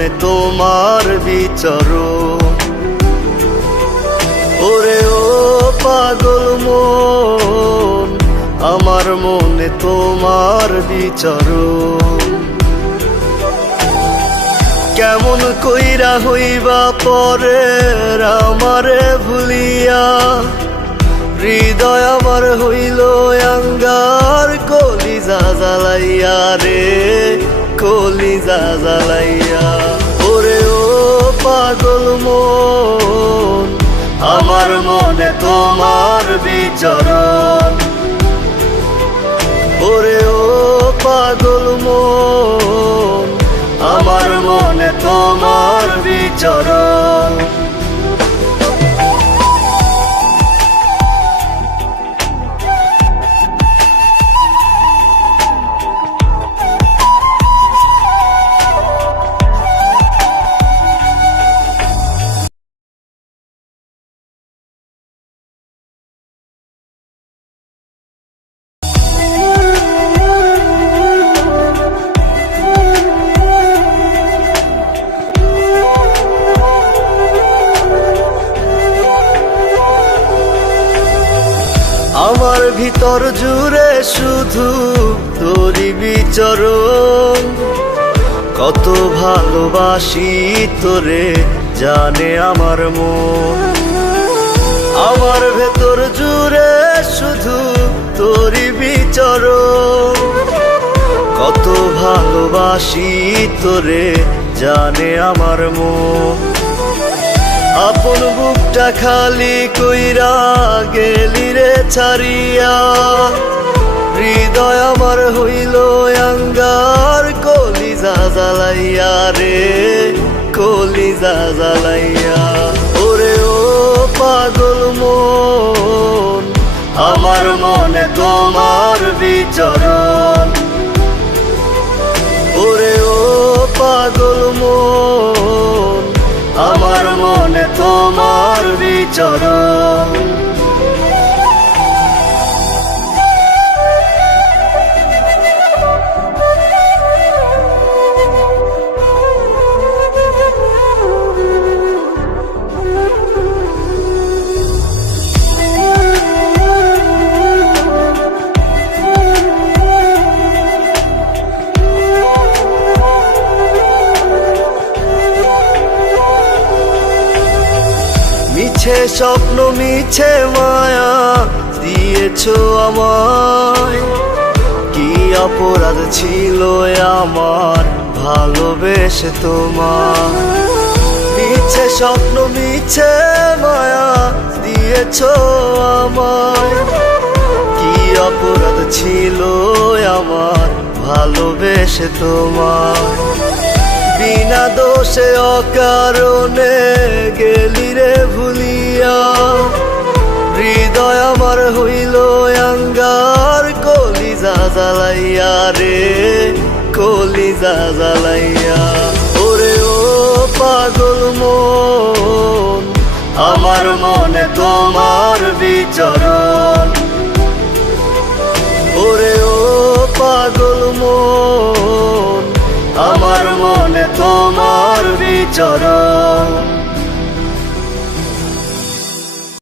মনে তোমার বিচরণ। ওরে ও পাগল মন, আমার মনে তোমার বিচরণ। কেমন কইরা হইবা পরের আমারে ভুলিয়া, হৃদয় আমার হইল আঙ্গার কলিজা জ্বালাইয়া রে, কলিজা জ্বালাইয়া। ওরে ও পাগল মন, আমার মনে তোমার বিচরণ। ওরে ও পাগল মন, আমার মনে তোমার বিচরণ। আমার ভিতর জুড়ে শুধু তোরই বিচরণ। কত ভালোবাসি তোরে জানে আমার মন। আমার ভেতর জুড়ে শুধু তোরই বিচরণ। কত ভালোবাসি তোরে জানে আমার মন। আপন বুকটা খালি কইরা গেলি রে ছাড়িয়া, হৃদয় আমার হইল আঙ্গার কলিজা জ্বালাইয়া রে, কলিজা জ্বালাইয়া। ওরে ও পাগল মন, আমার মনে তোমার বিচরণ। ওরে ও পাগল মন, আমার মনে তোমার বিচরণ। মিছে স্বপ্ন মিছে মায়া দিয়েছো আমায়, কি অপরাধ ছিল আমার ভালোবেসে তোমার। মিছে স্বপ্ন মিছে মায়া দিয়েছো আমায়, কি অপরাধ ছিল আমার ভালোবেসে তোমার। বিনা দোষে অকারণে গেলি রে ভুলিয়া, হৃদয় আমার হইল আঙ্গার কলিজা জ্বালাইয়া রে, কলিজা জ্বালাইয়া। ওরে ও পাগল মন, আমার মনে তোমার বিচরণ। ওরে ও পাগল মন, আমার মনে তোমার বিচরণ।